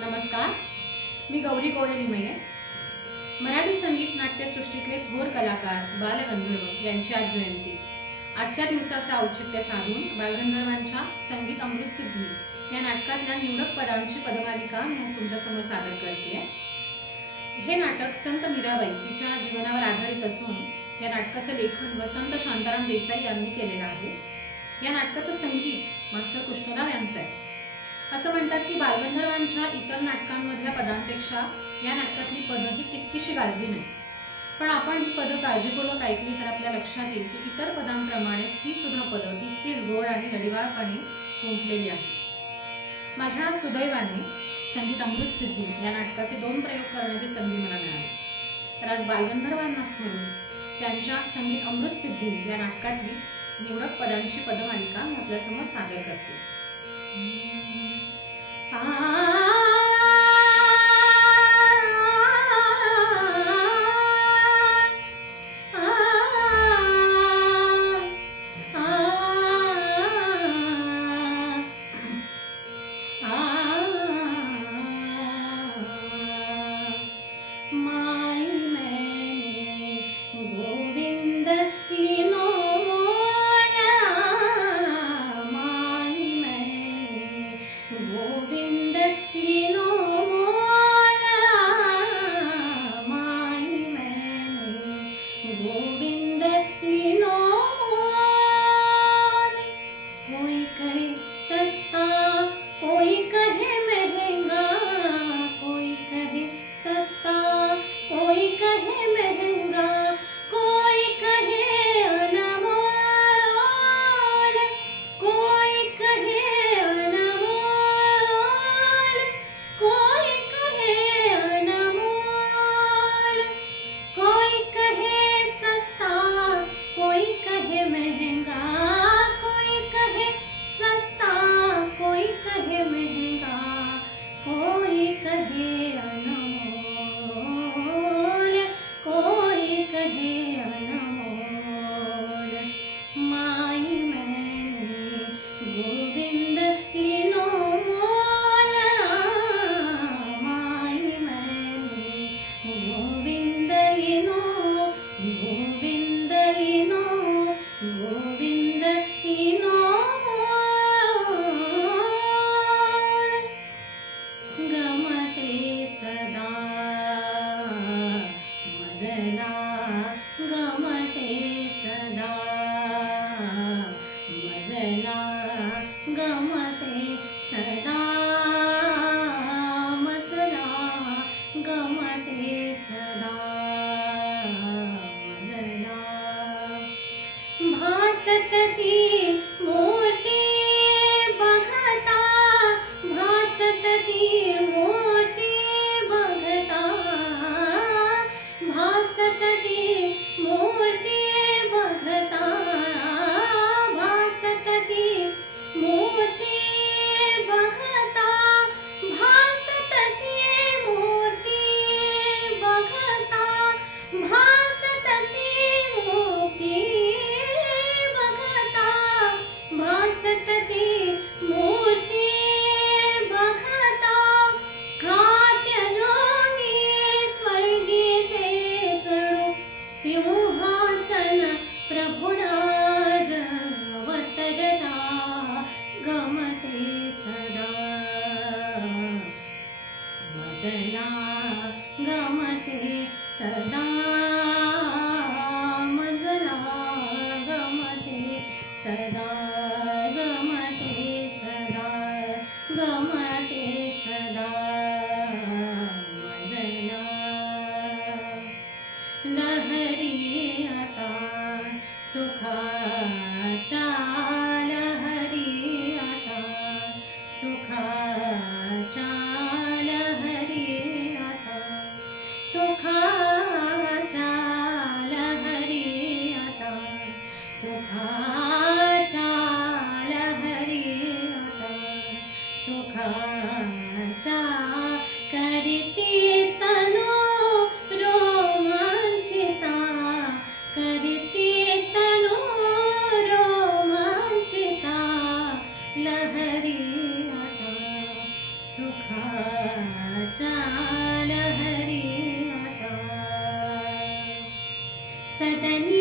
नमस्कार. मी गौरी गोळे निमये मराठी संगीत नाट्यसृष्टीतले थोर कलाकार बालगंधर्व यांची आज जयंती. आजच्या दिवसाचं औचित्य साधून बालगंधर्वांच्या संगीत अमृत सिद्धी या नाटकातल्या निवडक पदांची पदमालिका मी तुमच्यासमोर सादर करते. हे नाटक संत मीराबाई हिच्या जीवनावर आधारित असून या नाटकाचं लेखन वसंत शांताराम देसाई यांनी केलेलं आहे. या नाटकाचं संगीत मास्टर कृष्णराव यांचं आहे. असं म्हणतात की बालगंधर्वांच्या इतर नाटकांमधल्या पदांपेक्षा या नाटकातली पदं ही तितकीशी गाजली नाही पण आपण ही पदं काळजीपूर्वक ऐकली तर आपल्या लक्षात येईल की इतर पदांप्रमाणेच ही सुद्धा पदं तितकीच गोड आणि लढिवाळपणे गुंफलेली आहे माझ्या सुदैवाने संगीत अमृत सिद्धी या नाटकाचे दोन प्रयोग करण्याची संधी मला मिळाली. तर आज बालगंधर्वांना स्मरून त्यांच्या संगीत अमृत सिद्धी या नाटकातली निवडक पदांची पदमालिका मी आपल्यासमोर सादर करते. मजला गमते सदा सदनी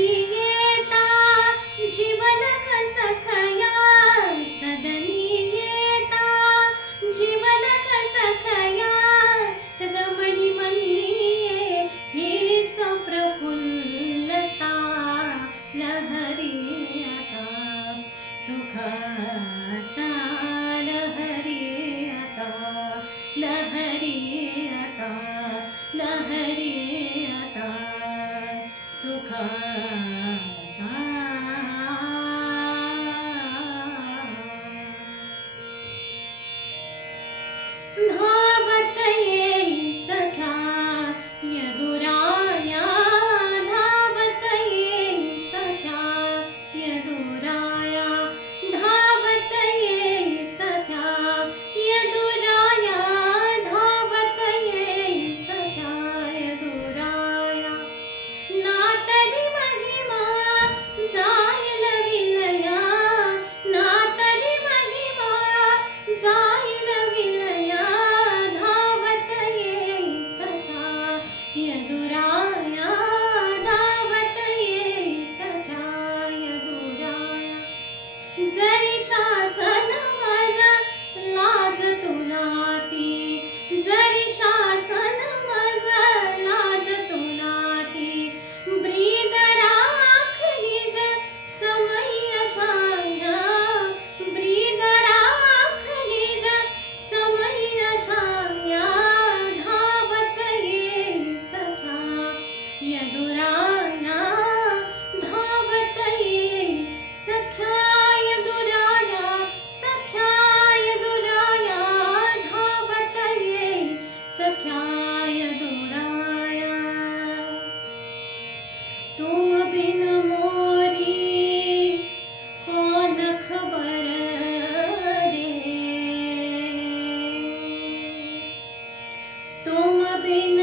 तुम बिन